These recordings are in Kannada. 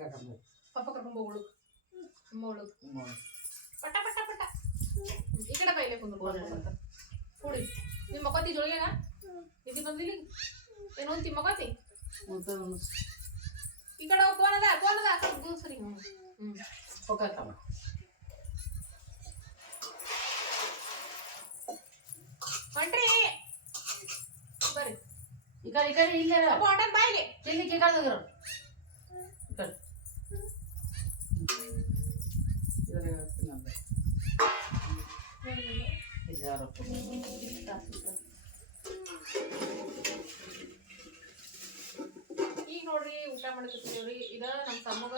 ಪಪ್ಪ ಕರ್ಕೊಂಬೋಗಳು ಅಮ್ಮಗಳು ಪಟ ಪಟ ಪಟ ಈ ಕಡೆ ಬೈಲೆ ಕುಂದ್ರು ಕೂಡಿ ನಿಮ್ಮ ಮಕ್ಕತಿ ಜೋಳಿಗೆನಾ ಇದು ಬಂದಿಲ್ಲ ಏನೋ ಅಂತಿ ಮಕ್ಕತಿ ಈ ಕಡೆ ಫೋನ್ ಅದ ಸ್ವಲ್ಪ ಸರಿ ಹೋಗತ್ತಮ್ಮ ಹೊಂಟ್ರಿ ಬರ್ರಿ ಈ ಕಡೆ ಇಲ್ಲ ಹೊಂಟನ್ ಬಾಯಿಗೆ ತಿನ್ಲಿಕ್ಕೆ ಕಳ್ದಿದ್ರು ಈ ಕಡೆ ಈಗ ನೋಡ್ರಿ ಊಟ ಮಾಡ್ತಿರ್ತೀವ್ರಿ ಇದ ನಮ್ಮ ತಮ್ಮಗ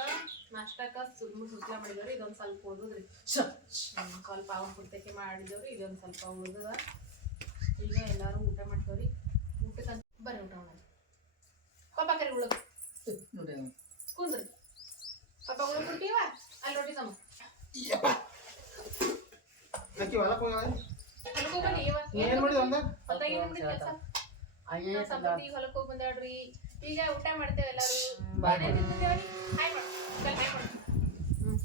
ನಾಷ್ಟಕ್ಕ ಸುಸ್ಲಾ ಮಾಡಿದವ್ರಿ ಇದೊಂದು ಸ್ವಲ್ಪ ಓದುದ್ರಿ ಸ್ವಲ್ಪ ಅವ್ನ ಪುಸ್ತಕ ಮಾಡಿದವ್ರಿ ಇದೊಂದು ಸ್ವಲ್ಪ ಉಳ್ದದ ಈಗ ಎಲ್ಲಾರು ಊಟ ಮಾಡ್ತೇವ್ರಿ ಊಟಕ್ಕೆ ಬರ್ರಿ ಊಟ ಮಾಡೋಣ ಪಾಪ ಕರಿ ಉಳಗ್ ಕುಂದ್ರಿ ಪಾಪ ಉಳಗ್ ಕೊಡ್ತೀವ ಅಲ್ಲಿ ರೊಟ್ಟಿ ತಮ್ಮ ಹೊಲಕ್ಕೆ ಬನ್ನಿ ಹೊಲಕ್ಕೆ ಹೋಗಿ ಬಂದಾಡ್ರಿ ಈಗ ಊಟ ಮಾಡ್ತೇವೆ ಎಲ್ಲಾರು ಹಾಯ್ ಮಾಡು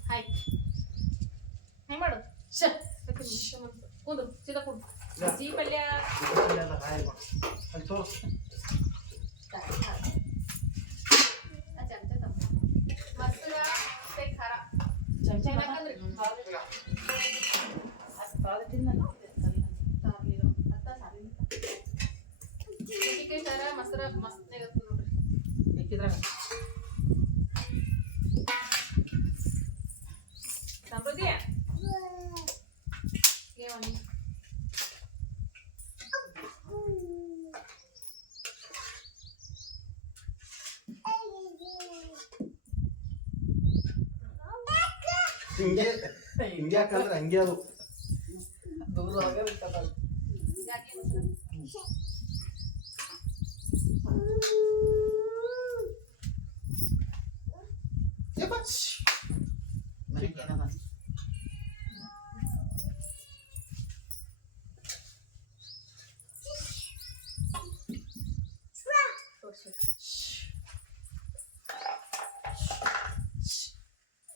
ಹಾಯ್ ಹಾಯ್ ಮಾಡು ಕೂದು ಸೀದಾ ಕೂಡು ಸಿಹಿ ಪಲ್ಯ ಮಸ್ತ ಖಾರ ಮಸ್ತ ಮಸ್ತ್ ನೋಡ್ರಿ ಸಮೃದ್ಧಿ ಹಿಂಗೆ ಯಾಕಂದ್ರೆ ಹಂಗೆ ಅದು ದೂರ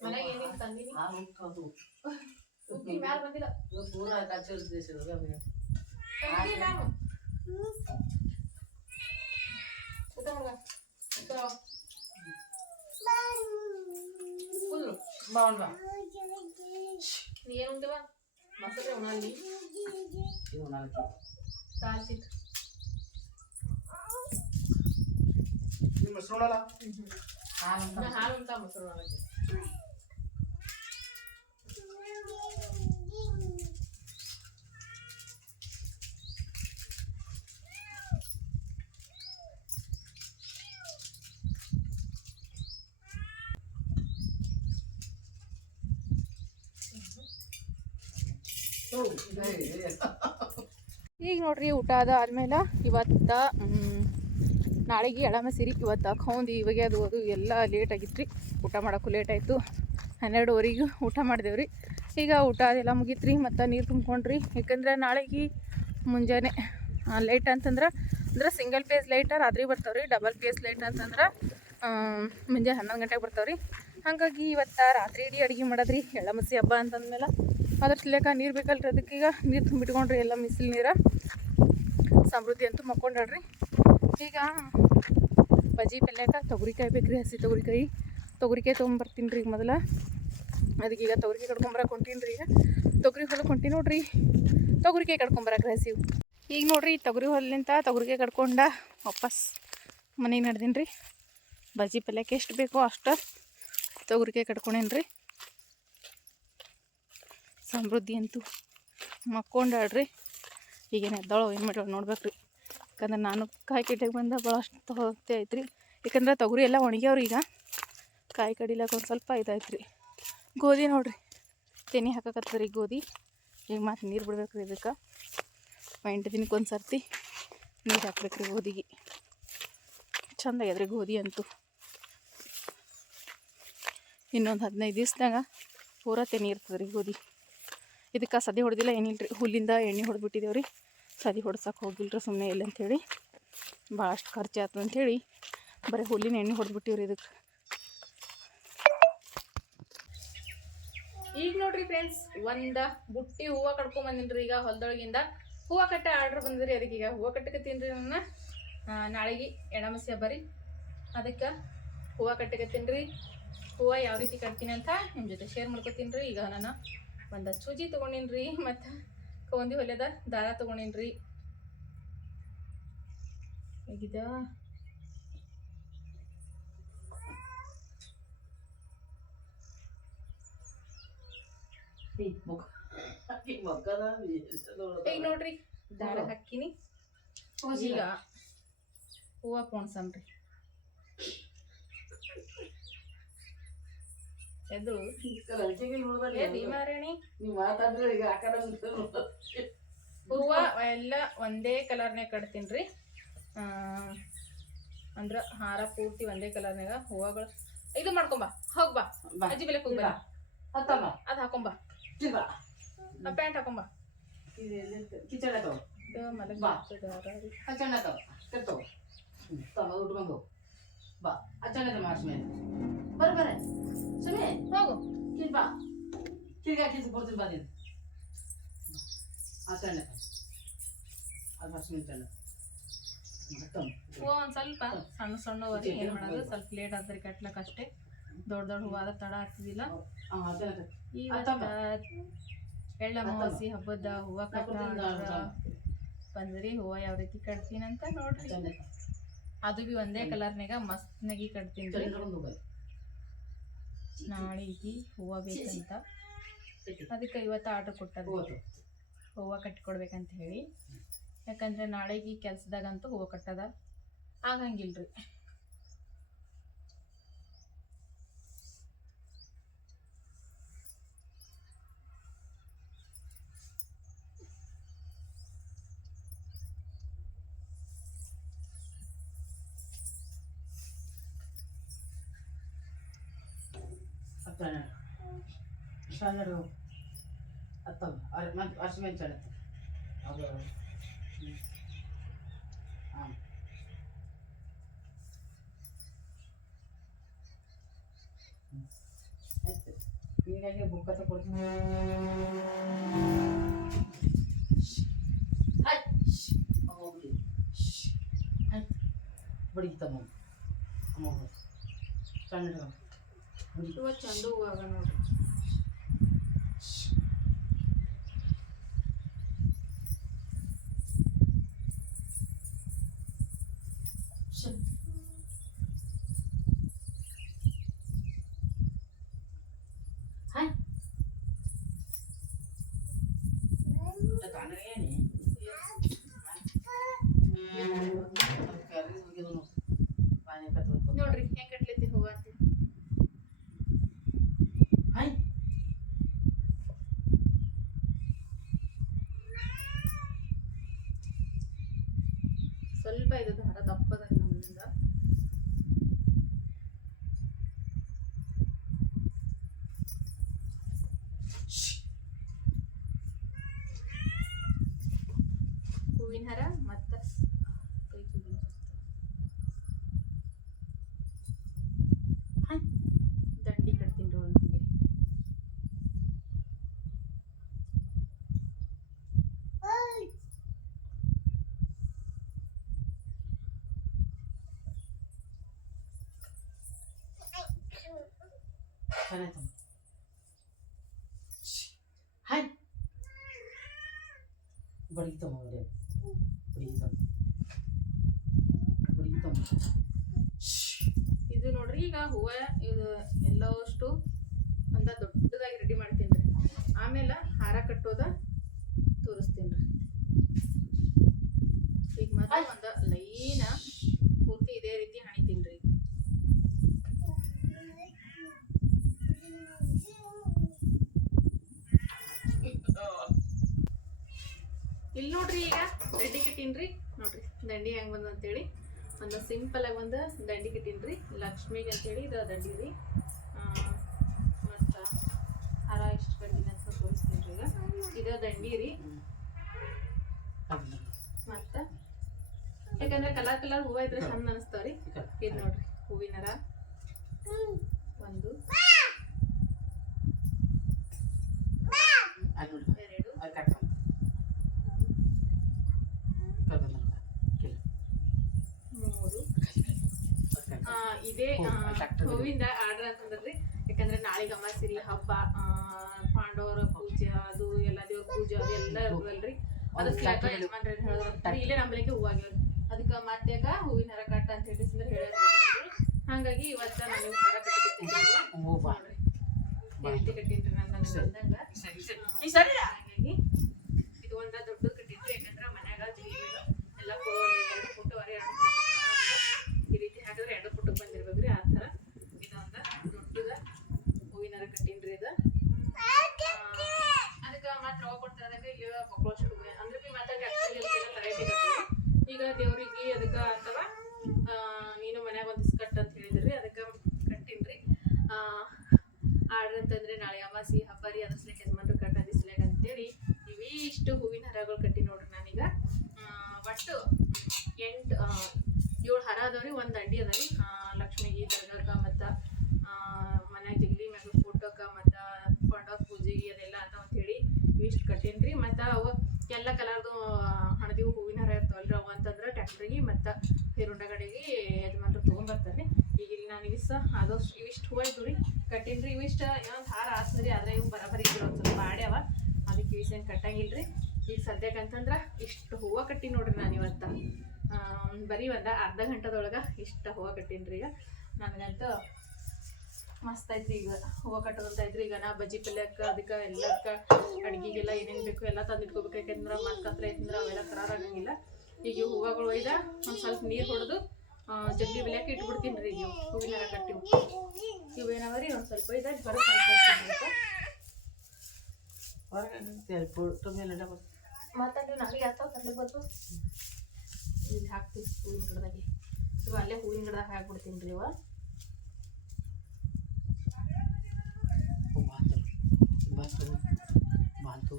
ಮನೆಗೆ ಏನೇನು ತಂದಿನಿ ಮ್ಯಾಲ ಬಂದಿಲ್ಲ ಪೂರ ಕಚ್ಚರಿಸಿದ್ರು ನಾನು ಊಟ ಮಾಡುವ ಕೂದ್ರು ಬಾವನ್ ಬಾ ನೀ ಏನು ಉಂಟವ ಮಸರೆ ಉಣಲ್ಲಿ ಇದು ನಾಲ್ಕು ದಾಲ್ ಚಿತ್ ನಿಮ್ಮ ಹೆಸರು ಹಾಲು ಉಂಟ ಮೊಸರು ಉಣಕ್ಕೆ ಈಗ ನೋಡ್ರಿ ಊಟ ಆದ್ಮೇಲೆ ಇವತ್ತ ನಾಳೆಗೆ ಎಳಮಸಿರಿ ಇವತ್ತು ಖೌಂದಿ ಇವಾಗ ಅದು ಎಲ್ಲ ಲೇಟ್ ಆಗಿತ್ತು ರೀ ಊಟ ಮಾಡೋಕ್ಕೂ ಲೇಟ್ ಆಯಿತು 12ವರೆಗೆ ಊಟ ಮಾಡಿದೆವ್ರಿ ಈಗ ಊಟ ಅದೆಲ್ಲ ಮುಗೀತ್ರಿ ಮತ್ತು ನೀರು ತುಂಬ್ಕೊಂಡ್ರಿ ಯಾಕಂದ್ರೆ ನಾಳೆಗೆ ಮುಂಜಾನೆ ಲೈಟ್ ಅಂತಂದ್ರೆ ಸಿಂಗಲ್ ಪೇಸ್ ಲೈಟ್ ರಾತ್ರಿ ಬರ್ತಾವ್ರಿ ಡಬಲ್ ಪೇಸ್ ಲೈಟ್ ಅಂತಂದ್ರೆ ಮುಂಜಾನೆ 11 ಗಂಟೆಗೆ ಬರ್ತಾವ್ರಿ ಹಾಗಾಗಿ ಇವತ್ತು ರಾತ್ರಿ ಇಡೀ ಅಡುಗೆ ಮಾಡೋದ್ರಿ ಎಳ್ಳಮಸಿ ಹಬ್ಬ ಅಂತಂದ್ಮೇಲೆ ಅದ್ರ ಸಲೇಕ ನೀರು ಬೇಕಲ್ರಿ ಅದಕ್ಕೆ ಈಗ ನೀರು ತುಂಬಿಟ್ಕೊಂಡ್ರಿ ಎಲ್ಲ ಮಿಸಿಲ್ ನೀರು ಸಮೃದ್ಧಿ ಅಂತೂ ಮಕ್ಕೊಂಡ್ರಿ ಈಗ ಬಜ್ಜಿ ಪಲ್ಯಕ್ಕೆ ತೊಗರಿಕಾಯಿ ಬೇಕ್ರಿ ಹಸಿ ತೊಗರಿಕಾಯಿ ತೊಗೊಂಬರ್ತೀನಿ ರೀ ಈಗ ಮೊದಲು ಅದಕ್ಕೆ ಈಗ ತೊಗರಿಕಾಯಿ ಕಡ್ಕೊಂಬರಕ್ಕೆ ಹೊಂಟೀನಿ ರೀ ಈಗ ತೊಗರಿ ಹೊಲಕ್ಕೆ ಹೊಂಟೀನಿ ನೋಡ್ರಿ ತೊಗರಿಕಾಯಿ ಕಡ್ಕೊಂಬರಕ್ಕೆ ಹಸಿವು ಈಗ ನೋಡ್ರಿ ತೊಗರಿ ಹೊಲಿಂತ ತೊಗರಿಕಾಯಿ ಕಡ್ಕೊಂಡ ವಾಪಸ್ ಮನೆಗೆ ನಡ್ದೀನಿ ರೀ ಬಜ್ಜಿ ಪಲ್ಯಕ್ಕೆ ಎಷ್ಟು ಬೇಕೋ ಅಷ್ಟು ತೊಗರಿಕಾಯಿ ಕಡ್ಕೊಂಡೇನಿ ರೀ ಸಮೃದ್ಧಿ ಅಂತೂ ಮಕ್ಕೊಂಡಾಡ್ರಿ ಈಗೇನು ಎದ್ದಾಳೋ ಏನು ಮಾಡ್ಯಾವ ನೋಡ್ಬೇಕು ರೀ ಯಾಕಂದ್ರೆ ನಾನು ಕಾಯಿ ಕಡಿಲಿಕ್ಕೆ ಬಂದ ಭಾಳಷ್ಟು ಹೊತ್ತೆ ಐತೆ ರೀ ಯಾಕಂದ್ರೆ ತೊಗರಿ ಎಲ್ಲ ಒಣಗ್ಯಾವ್ರಿ ಈಗ ಕಾಯಿ ಕಡಿಲಕ್ಕೆ ಒಂದು ಸ್ವಲ್ಪ ಇದಾಯ್ತು ರೀ ಗೋಧಿ ನೋಡ್ರಿ ತೆನಿ ಹಾಕಕತ್ತದ್ರಿ ಗೋಧಿ ಈಗ ಮತ್ತೆ ನೀರು ಬಿಡ್ಬೇಕು ರೀ ಇದಕ್ಕೆ 8 ದಿನಕ್ಕೆ ಒಂದು ಸರ್ತಿ ನೀರು ಹಾಕ್ಬೇಕು ರೀ ಗೋಧಿಗೆ ಚಂದ ಆಗ್ಯದ್ರಿ ಗೋಧಿ ಅಂತೂ ಇನ್ನೊಂದು 15 ದಿವ್ಸದಾಗ ಪೂರ ತೆನಿ ಇರ್ತದೆ ರೀ ಗೋಧಿ ಇದಕ್ಕೆ ಸದಿ ಹೊಡೆದಿಲ್ಲ ಏನಿಲ್ಲ ರೀ ಹುಲ್ಲಿಂದ ಎಣ್ಣೆ ಹೊಡೆದ್ಬಿಟ್ಟಿದ್ದೇವೆ ರೀ ಸದಿ ಹೊಡ್ಸಕ್ಕೆ ಹೋಗಿಲ್ಲ ರೀ ಸುಮ್ಮನೆ ಇಲ್ಲ ಅಂಥೇಳಿ ಭಾಳಷ್ಟು ಖರ್ಚು ಆಯ್ತು ಅಂಥೇಳಿ ಬರೀ ಹುಲ್ಲಿನ ಎಣ್ಣೆ ಹೊಡೆದ್ಬಿಟ್ಟಿವ್ರಿ ಇದಕ್ಕೆ ಈಗ ನೋಡ್ರಿ ಫ್ರೆಂಡ್ಸ್ ಒಂದು ಬುಟ್ಟಿ ಹೂವು ಕಟ್ಕೊಂಡ್ ಬಂದಿನ್ರಿ. ಈಗ ಹೊಲದೊಳಗಿಂದ ಹೂವು ಕಟ್ಟ ಆರ್ಡ್ರ್ ಬಂದ್ರಿ. ಅದಕ್ಕೆ ಈಗ ಹೂವು ಕಟ್ಟಕತ್ತೀನಿ ರೀ. ನನ್ನ ನಾಳೆಗೆ ಎಡಮಸಿ ಹಬ್ಬ ರೀ. ಅದಕ್ಕೆ ಹೂವು ಕಟ್ಟಕತ್ತೀನಿ ರೀ. ಹೂವು ಯಾವ ರೀತಿ ಕಟ್ತೀನಿ ಅಂತ ನಿಮ್ಮ ಜೊತೆ ಶೇರ್ ಮಾಡ್ಕೊತೀನಿ ರೀ. ಈಗ ನಾನು ಒಂದು ಸೂಜಿ ತೊಗೊಂಡಿನಿ ರೀ, ಮತ್ತು ಕೌಂದಿ ಹೊಲೆದ ದಾರ ತೊಗೊಂಡಿನಿ ರೀ. ಹೇಗಿದ ಈಗ ನೋಡ್ರಿ ದಾರ ಹಾಕಿನಿ. ಈಗ ಹೂವು ಪೋಣ್ಸಮ್ರಿ. ಎದು ಭೀಮಾರಾಣಿ ಹೂವು ಎಲ್ಲ ಒಂದೇ ಕಲರ್ನಾಗ ಕಟ್ತೀನಿ ರೀ. ಅಂದ್ರೆ ಹಾರ ಪೂರ್ತಿ ಒಂದೇ ಕಲರ್ನಾಗ ಹೂವುಗಳು. ಇದು ಮಾಡ್ಕೊಂಬ, ಹೋಗ್ಬಾ ಅಜ್ಜಿ ಬೆಲೆ ಹೋಗ್ಬ, ಅದು ಹಾಕೊಂಬ, ಪ್ಯಾಂಟ್ ಹಾಕೊಂಬ. ಬಾ ಅಚ್ಚಣ್ಣ ಮಾಡ್ಸ್ಮೇ ಬರ್ಬಾರೆ ಸುಮ್ಮನೆ ಹೋಗು ಕಿಲ್ ಬಾ ಕಿಲ್ಗೆ ಹಾಕಿ ಬರ್ತೀನಿ ಬಾ ನೀನು ಅಚ್ಚಣ್ಣ ಅದು ಮಾಡ್ಸ್ಮೇ ಚಣ್ಣ ಹೂವು ಒಂದು ಸ್ವಲ್ಪ ಸಣ್ಣ ಸಣ್ಣ ವರಿ ಏನು ಮಾಡೋದು, ಸ್ವಲ್ಪ ಲೇಟ್ ಆದ್ರೆ ಕಟ್ಲಕ್ ಅಷ್ಟೇ. ದೊಡ್ಡ ದೊಡ್ಡ ಹೂವು ಆದ್ರೆ ತಡ ಆಗ್ತಿದ್ದಿಲ್ಲ. ಇವತ್ತು ಎಳ್ಳ ಅಮಾವಾಸ್ಯೆ ಹಬ್ಬದ ಹೂವು ಕಟ್ಟ ಬಂದ್ರಿ. ಹೂವು ಯಾವ ರೀತಿ ಕಟ್ತೀನಿ ಅಂತ ನೋಡ್ರಿ. ಅದು ಬಿ ಒಂದೇ ಕಲರ್ನಾಗ ಮಸ್ತ್ನಾಗಿ ಕಟ್ತೀನಿ ರೀ. ನಾಳೆಗೆ ಹೂವು ಬೇಕಂತ ಅದಕ್ಕೆ ಇವತ್ತು ಆರ್ಡ್ರ್ ಕೊಟ್ಟದ್ದು ಹೂವು ಕಟ್ಕೊಡ್ಬೇಕಂತ ಹೇಳಿ. ಯಾಕಂದ್ರೆ ನಾಳೆಗೆ ಕೆಲ್ಸದಾಗಂತೂ ಹೂವು ಕಟ್ಟದ ಆಗಂಗಿಲ್ರಿ. ಶಾಲರು ಅತ್ತಮ್ಮ ಅರ್ಶಿಮೆಂಟ್ ಚಳತ್ತೆ ಅದು ಹಾಂ ಆಯ್ತು. ಹೀಗಾಗಿ ಬುಕ್ಕ ತಗೊಳ್ತೀನಿ. ಹೋಗ್ಲಿ ಆಯ್ತು ಬಡಿತಮ್ಮ ಅಮ್ಮ ಸಣ್ಣ ಇವತ್ತು ಚೆಂಡು ಹೂವಾಗ ನೋಡ್ರಿ. ನೋಡ್ರಿ ಹೆಂಗ್ ಕಟ್ಲೈತಿ ಹೂವ ಅಂತ. ಸ್ವಲ್ಪ ಇದು ದಾರ ದಪ್ಪದ ನಮ್ಮಿಂದ. ಹೂವಿನ ಹಾರ ಮತ್ತ ದಂಡಿ ಕಟ್ತೀನಿ ರೀ ಒಂದು ಹಂಗೆ. ಹಾಯ್ ಬಡಿತಮ್ಮ ಇದು ನೋಡ್ರಿ ಈಗ ಹೂವ ಇದು ಎಲ್ಲವಷ್ಟು ಒಂದ ದೊಡ್ಡದಾಗಿ ರೆಡಿ ಮಾಡ್ತೀನಿ ರೀ. ಆಮೇಲೆ ಹಾರ ಕಟ್ಟೋದ ತೋರಿಸ್ತೀನಿ ರೀ. ಈಗ ಮತ್ತೆ ಒಂದು ಲೈನ ಪೂರ್ತಿ ಇದೇ ರೀತಿ ಹಣಿತೀನಿ ರೀ. ಇಲ್ಲಿ ನೋಡ್ರಿ ಈಗ ದಂಡಿ ಕಟ್ಟೀನ್ರಿ. ನೋಡ್ರಿ ದಂಡಿ ಹೆಂಗ್ ಬಂದ ಅಂತೇಳಿ ಒಂದು ಸಿಂಪಲ್ ಆಗಿ ಒಂದು ದಂಡಿ ಕಟ್ಟೀನ್ರಿ. ಲಕ್ಷ್ಮಿಗೆ ಅಂತೇಳಿ ಇದು ದಂಡಿ ರೀ. ಮತ್ತು ಹಾರ ಎಷ್ಟು ಕಟ್ಟಿನ ಅಂತ ತೋರಿಸ್ತೀನಿ ರೀ. ಈಗ ಇದು ದಂಡಿ ರೀ. ಮತ್ತು ಯಾಕಂದ್ರೆ ಕಲರ್ ಕಲರ್ ಹೂವು ಇದ್ರೆ ಚಂದ ಅನಿಸ್ತಾವ್ರಿ. ಇದು ನೋಡ್ರಿ ಹೂವಿನ ಹಾರ ಒಂದು ಇದೇ ಹೂವಿಂದ ಆರ್ಡರ್ ಅಂತಂದ್ರಿ. ಯಾಕಂದ್ರೆ ನಾಳೆಗೆ ಅಮಾಸಿರಿ ಹಬ್ಬ, ಪಾಂಡವರ ಪೂಜೆ ಅದು ಎಲ್ಲ ದೇವ್ರ ಪೂಜೆ ಅದು ಎಲ್ಲ ಇರ್ತದಲ್ರಿ. ಅದಕ್ಕೆ ಯಜಮಾನ್ರಿ ಹೇಳಿದ್ರಿ ಇಲ್ಲೇ ನಂಬಲಿಕ್ಕೆ ಹೂವಾಗ್ಯವ್ರಿ. ಅದಕ್ಕೆ ಮತ್ತ್ಯಾಗ ಹೂವಿನ ಹಾರ ಕಟ್ಟ ಅಂತ ಹೇಳಿದ್ರೆ ಹೇಳಿದ್ರಿ. ಹಂಗಾಗಿ ಇವತ್ತ ನಾನು ಹಾರ ಕಟ್ಟಿರ್ತೀನಿ ನೋಡ್ರಿ. ಜಾಸ್ತಿ ಕಟ್ಟಿನ್ರಿ ನಾನು ಬಂದಂಗ. ಹಾಗಾಗಿ ಇದು ಒಂದ ದೊಡ್ಡ ಕಟ್ಟಿನ್ರಿ. ಯಾಕಂದ್ರೆ ಮನ್ಯಾಗ ಎಲ್ಲ 2 ಫುಟ್ವರೆ 2 ಫುಟ್ ಈ ರೀತಿ ಹಾಕಿದ್ರೆ 2 ಫುಟ್ ಬಂದಿರ್ಬೇಕ್ರಿ. ಆ ಥರ ಇದೊಂದ ದೊಡ್ಡದ ಹೂವಿನ ಹಾರ ಕಟ್ಟಿನ್ರಿ. ಇದು ಅದಕ್ಕೆ ಮಾತ್ರ ಯಾವಾಗ ಕೊಡ್ತಾರೆ ಅದಕ್ಕೆ ಈಗ ಮಕ್ಕಳಷ್ಟು ಅಂದ್ರೆ ಬಿ ಮಾತಾಡಿ ತರಬೇತಿ ಈಗ ದೇವ್ರಿಗೆ ಅದಕ್ಕೆ ಅಥವಾ ನೀನು ಮನ್ಯಾಗ ಒಂದಿಸ್ ಕಟ್ ಅಂತ ಹೇಳಿದ್ರಿ. ಅದಕ್ಕೆ ಕಟ್ಟಿನ್ರಿ. ಆರ್ಡ್ರ್ ಅಂತಂದ್ರೆ ನಾಳೆ ಅಮಾಸಿ ಹಬ್ಬ ರೀ. ಅದಸ್ಲೇಕ್ ಯಜಮಾನ್ರು ಕಟ್ ಅದಿಸ್ಲೇಕ್ ಅಂತೇಳಿ ಇವಿಷ್ಟು ಹೂವಿನ ಹಾರಗಳು ಕಟ್ಟಿ ನೋಡ್ರಿ. ನಾನೀಗ ಒಟ್ಟು 7 ಹಾರ ಅದಾವ್ರಿ. ಒಂದು ದಂಡಿ ಅದಾವ್ರಿ ಲಕ್ಷ್ಮಿಗೆ ದರ್ಗಾಕ ಮತ್ತು ಮನ್ಯಾಗ ಜಗಲಿ ಮ್ಯಾಗ ಫೋಟೋಕ ಮತ್ತು ಪಾಂಡವ ಪೂಜೆಗೆ ಅದೆಲ್ಲ ಅಂತ ಹೇಳಿ ಇವಿಷ್ಟು ಕಟ್ಟೇನ್ರಿ. ಮತ್ತು ಅವು ಎಲ್ಲ ಕಲರ್ದು ಹಣದಿವು ಹೂವಿನ ಹಾರ ಇರ್ತಾವಲ್ರಿ. ಅವು ಅಂತಂದ್ರೆ ಟ್ಯಾಕ್ಟ್ರಿಗೆ ಮತ್ತು ಹೀರುಂಡ ಗಾಡಿಗೆ ಯಜಮಾನ್ರು ತೊಗೊಂಬರ್ತಾರೆ. ಈಗ ನಾನು ಆದಷ್ಟು ಇವಿಷ್ಟು ಹೂವು ಇದ್ದು ರೀ ಕಟ್ಟೀನಿ ರೀ. ಇವಿಷ್ಟು ಇನ್ನೊಂದು ಹಾರ ಹಾಕ್ಸಿದ್ರಿ. ಆದರೆ ಇವು ಬರೋಬ್ಬರಿ ಇದ್ರು ಒಂದು ಸ್ವಲ್ಪ ಆಡ್ಯಾವ. ಅದಕ್ಕೆ ಇವಿಸೇನು ಕಟ್ಟಂಗಿಲ್ಲ ರೀ. ಈಗ ಸದ್ಯಕ್ಕಂತಂದ್ರೆ ಇಷ್ಟು ಹೂವು ಕಟ್ಟಿ ನೋಡ್ರಿ ನಾನು ಇವತ್ತು. ಬರೀ ಒಂದು ಅರ್ಧ ಗಂಟೆದೊಳಗೆ ಇಷ್ಟು ಹೂವು ಕಟ್ಟೀನಿ ರೀ. ಈಗ ನನಗಂತೂ ಮಸ್ತ್ ಐತ್ರಿ. ಈಗ ಹೂವು ಕಟ್ಟೋದಂತ ಐತ್ರಿ. ಈಗ ನಾ ಬಜ್ಜಿ ಪಲ್ಯಕ್ಕೆ ಅದಕ್ಕೆ ಎಲ್ಲದಕ್ಕೆ ಅಡುಗೆಗೆಲ್ಲ ಏನೇನು ಬೇಕು ಎಲ್ಲ ತಂದು ಇಟ್ಕೋಬೇಕು. ಯಾಕೆಂದ್ರೆ ಮತ್ತೆ ಕತ್ರೆ ಐತಂದ್ರೆ ಅವೆಲ್ಲ ಖರಾಬ್ ಆಗಂಗಿಲ್ಲ. ಈಗ ಹೂವುಗಳು ಒಯ್ದ ಒಂದು ಸ್ವಲ್ಪ ನೀರು ಹೊಡೆದು ಜಲ್ದಿ ಬೆಲೆಯಕ್ಕೆ ಇಟ್ಬಿಡ್ತೀನಿ ರೀ. ನೀವು ಹೂವಿನ ಹಾರ ಕಟ್ಟಿವು ಇವೇನವ ರೀ. ಒಂದು ಸ್ವಲ್ಪ ಒಯ್ದ ಹೊರಗೆ ಮಾತಾಡಿ ನನಗೆ ಯಾತಾವ ತರಲಿ ಬಂತು ಇಲ್ಲಿ ಹಾಕ್ತೀವಿ ಹೂವಿನ ಗಿಡದಾಗೆ. ಇವು ಅಲ್ಲೇ ಹೂವಿನ ಗಿಡದಾಗ ಹಾಕ್ಬಿಡ್ತೀನಿ ರೀ. ಇವ ಬಾತು